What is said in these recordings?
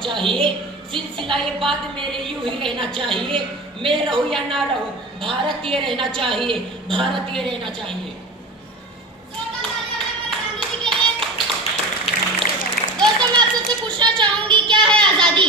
चाहिए, सिलसिला ये बात मेरे यूं ही रहना चाहिए। मैं रहूं या ना रहूं, भारतीय रहना चाहिए, भारतीय रहना चाहिए। दोस्तों, मैं आप सबसे पूछना चाहूंगी, क्या है आजादी?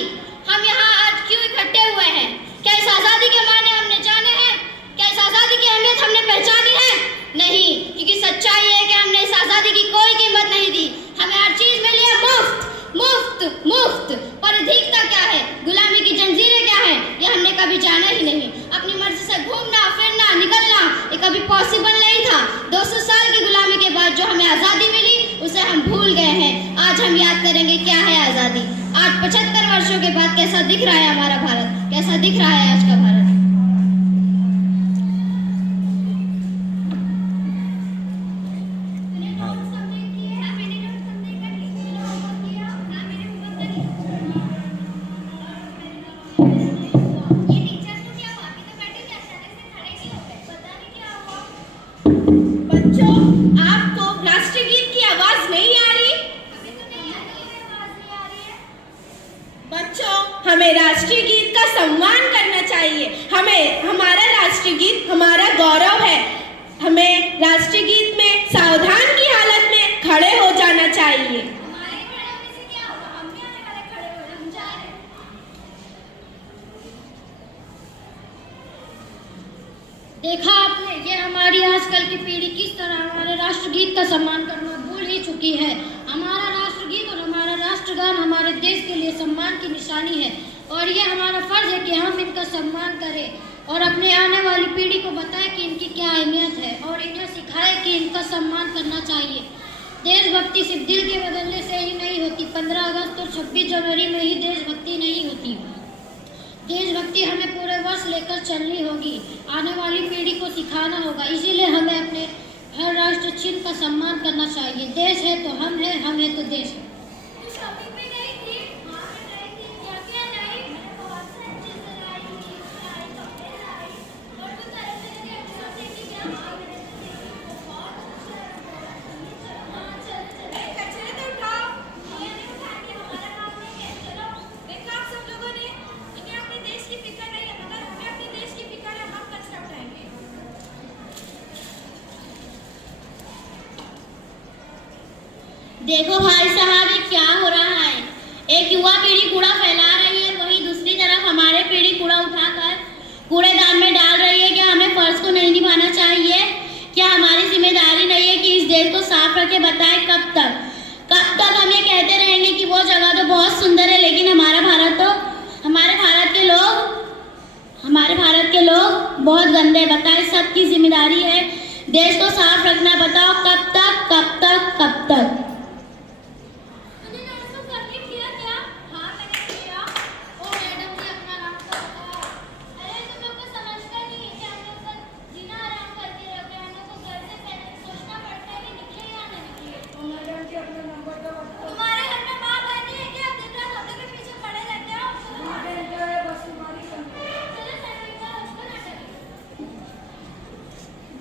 हम यहाँ आज क्यों इकट्ठे हुए हैं? क्या इस आजादी के मायने हमने जाने हैं? क्या इस आजादी की अहमियत हमने पहचानी है? नहीं, क्योंकि सच्चाई है कि हमने इस आजादी की कोई कीमत नहीं दी। हमें हर चीज मिली है मुफ्त मुफ्त मुफ्त। पर अधिकता क्या है, गुलामी की जंजीरें क्या है, ये हमने कभी जाना ही नहीं। अपनी मर्जी से घूमना फिरना निकलना ये कभी पॉसिबल नहीं था। 200 साल की गुलामी के बाद जो हमें आजादी मिली उसे हम भूल गए हैं। आज हम याद करेंगे क्या है आजादी। आज 75 वर्षों के बाद कैसा दिख रहा है हमारा भारत, कैसा दिख रहा है आज का भारत। बच्चों, आपको राष्ट्रीय गीत की आवाज नहीं आ रही? बच्चों, हमें राष्ट्रीय गीत का सम्मान करना चाहिए। हमें हमारा राष्ट्रीय गीत हमारा गौरव है। हमें राष्ट्रीय गीत में सावधान की हालत में खड़े हो जाना चाहिए। देखा आपने, ये हमारी आजकल की पीढ़ी किस तरह हमारे राष्ट्रगीत का सम्मान करना भूल ही चुकी है। हमारा राष्ट्रगीत और हमारा राष्ट्रगान हमारे देश के लिए सम्मान की निशानी है और ये हमारा फर्ज है कि हम इनका सम्मान करें और अपने आने वाली पीढ़ी को बताएं कि इनकी क्या अहमियत है और इन्हें सिखाएं कि इनका सम्मान करना चाहिए। देशभक्ति सिर्फ दिल के बदलने से ही नहीं होती। 15 अगस्त और 26 जनवरी में ही देशभक्ति नहीं होती। देशभक्ति हमें पूरे वर्ष लेकर चलनी होगी, आने वाली पीढ़ी को सिखाना होगा। इसीलिए हमें अपने हर राष्ट्र चिन्ह का सम्मान करना चाहिए। देश है तो हम है तो देश है। देखो भाई साहब, ये क्या हो रहा है? एक युवा पीढ़ी कूड़ा फैला रही है, वहीं दूसरी तरफ हमारे पीढ़ी कूड़ा उठाकर कूड़ेदान में डाल रही है। क्या हमें फर्ज को नहीं निभाना चाहिए? क्या हमारी जिम्मेदारी नहीं है कि इस देश को साफ रखे? बताएं कब तक हम ये कहते रहेंगे कि वो जगह तो बहुत सुंदर है, लेकिन हमारे भारत के लोग बहुत गंदे। बताएं, सबकी जिम्मेदारी है देश को साफ रखना। बताओ कब तक?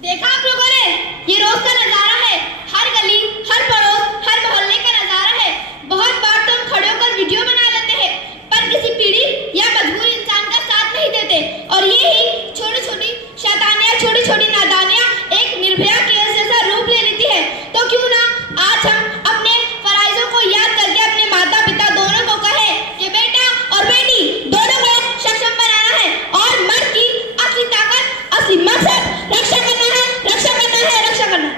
देखा आप लोगों ने, ये रोज का नजारा है। हर गली, हर पड़ोस, हर मोहल्ले का नजारा है। बहुत बार तो हम खड़े होकर वीडियो बना लेते हैं, पर किसी पीढ़ी या मजबूर इंसान का साथ नहीं देते। और ये ही छोटी छोटी शैतानियां, छोटी छोटी नादानियां एक निर्भया केस जैसा रूप ले लेती है। तो क्यों ना आज हम अपने फराइजों को याद करके अपने माता पिता दोनों को कहे कि बेटा और बेटी दोनों को सक्षम बनाना है और मर्द की असली ताकत, असली मकसद रक्षा करना है।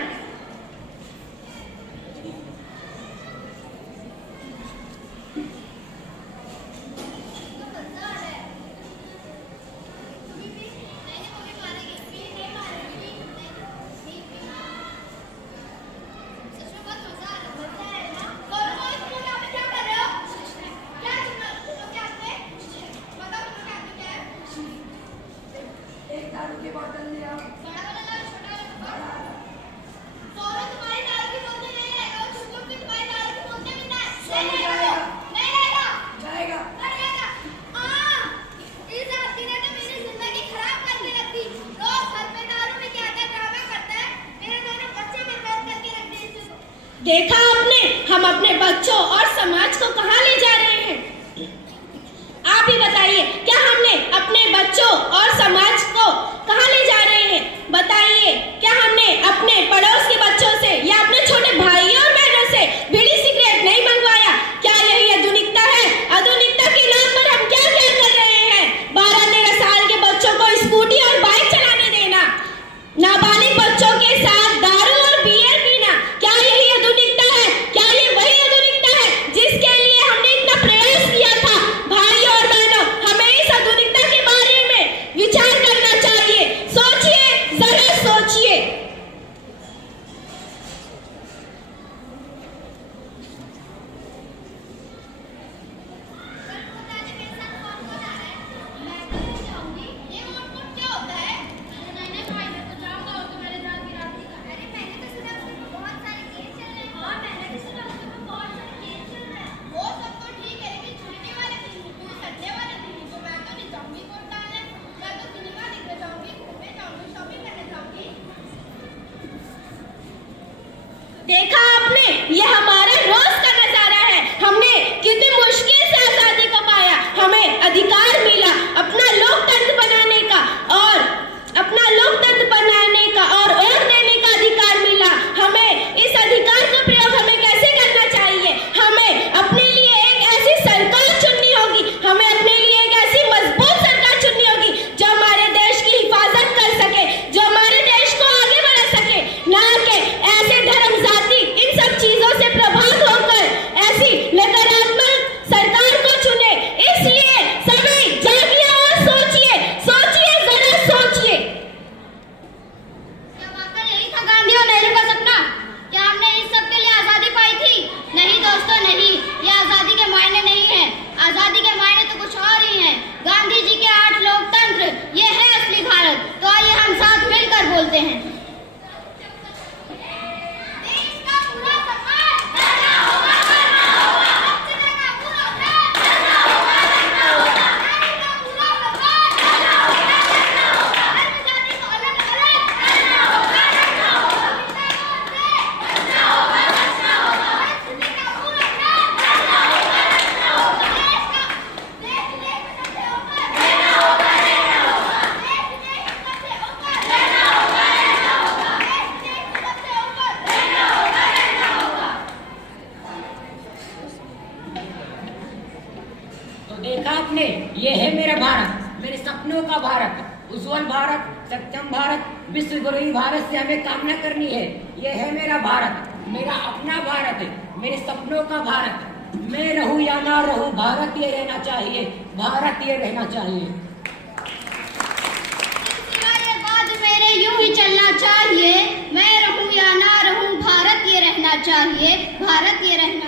देखा आपने, हम अपने बच्चों और समाज को कहां ले जा रहे हैं। देखा आपने, ये हमारे रोज का नजारा है। हमने कितनी मुश्किल से आजादी को पाया, हमें अधिकार मिला अपना लोकतंत्र बनाने का और वोट देने का अधिकार मिला। हमें इस अधिकार का प्रयोग हमें कैसे करना चाहिए? हमें अपने लिए एक ऐसी सरकार चुननी होगी, हमें अपने लिए एक ऐसी मजबूत सरकार चुननी होगी जो हमारे देश की हिफाजत कर सके, जो हमारे देश को आगे बढ़ा सके, ना कि ऐसे धर्म जाति इन सब चीजों से प्रभावित होकर ऐसी नकारात्मक सरकार को चुने। इसलिए सभी जागिए और सोचिए, जरा सोचिए। क्या वाकई यही था गांधी और नेहरू का सपना? क्या हमने इस सब के लिए आजादी पाई थी? नहीं दोस्तों, नहीं। ये आजादी के मायने नहीं है। आजादी के मायने तो कुछ और ही हैं। गांधी जी के 8 लोकतंत्र, ये है असली भारत। तो आइए हम साथ मिलकर बोलते हैं। तो देखा आपने, ये है मेरा भारत, मेरे सपनों का भारत, उज्जवल भारत, सक्षम भारत, विश्व गुरु भारत से हमें कामना करनी है। ये है मेरा भारत, मेरा अपना भारत है, मेरे सपनों का भारत। मैं रहूं या ना रहूं, भारत ये रहना चाहिए, भारत ये रहना चाहिए। ये बात मेरे यूं ही चलना चाहिए। मैं रहूं या ना रहूं, भारत ये रहना चाहिए, भारत ये रहना